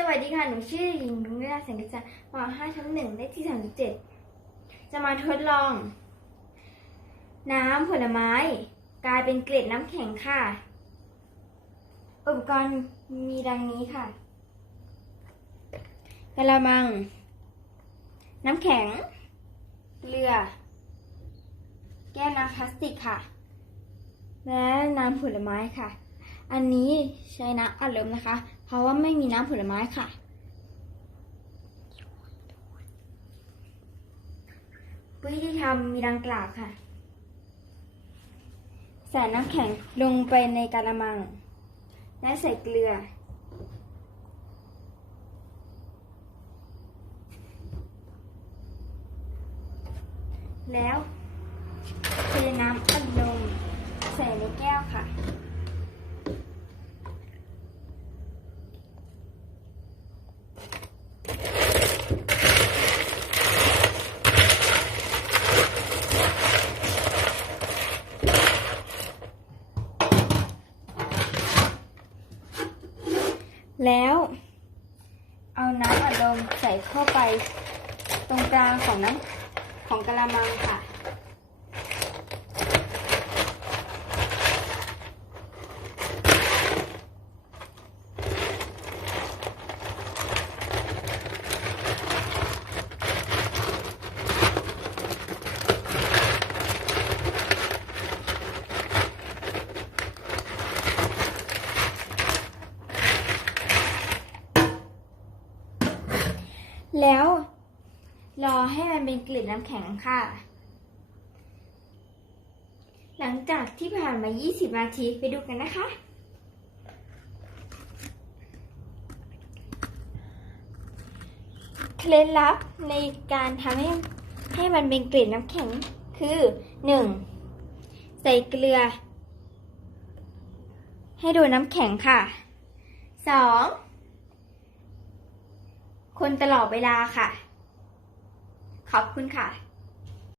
สวัสดีค่ะ หนูชื่อหญิงรุ้งเลาแสงกระจายม5 ชั้นหนึ่งเลขที่ 37 จะมาทดลอง น้ำผลไม้ กลายเป็นเกล็ดน้ำแข็งค่ะ อุปกรณ์มีดังนี้ค่ะกระมัง น้ำแข็ง เกลือ แก้วน้ำพลาสติกค่ะ และน้ำผลไม้ค่ะ อันนี้ใช้น้ำอัดลมนะคะ เพราะว่าไม่มีน้ำผลไม้ค่ะ วิธีทำมีดังกล่าวค่ะ ใส่น้ำแข็งลงไปในกระมัง และใส่เกลือ แล้วเทน้ำอัดลมใส่ในแก้วค่ะ แล้ว เอาน้ำอัดลมใส่เข้าไปตรงกลางของน้ำของกระมังค่ะ แล้วรอให้มันเป็นกลิ่นน้ำแข็งค่ะ หลังจากที่ผ่านมา 20 นาทีไปดูกันนะคะ เคล็ดลับในการทำให้ให้มันเป็นกลิ่นน้ำแข็งคือ 1. ใส่เกลือ ให้ดูน้ำแข็งค่ะ 2. คนตลอดเวลาค่ะ ขอบคุณค่ะ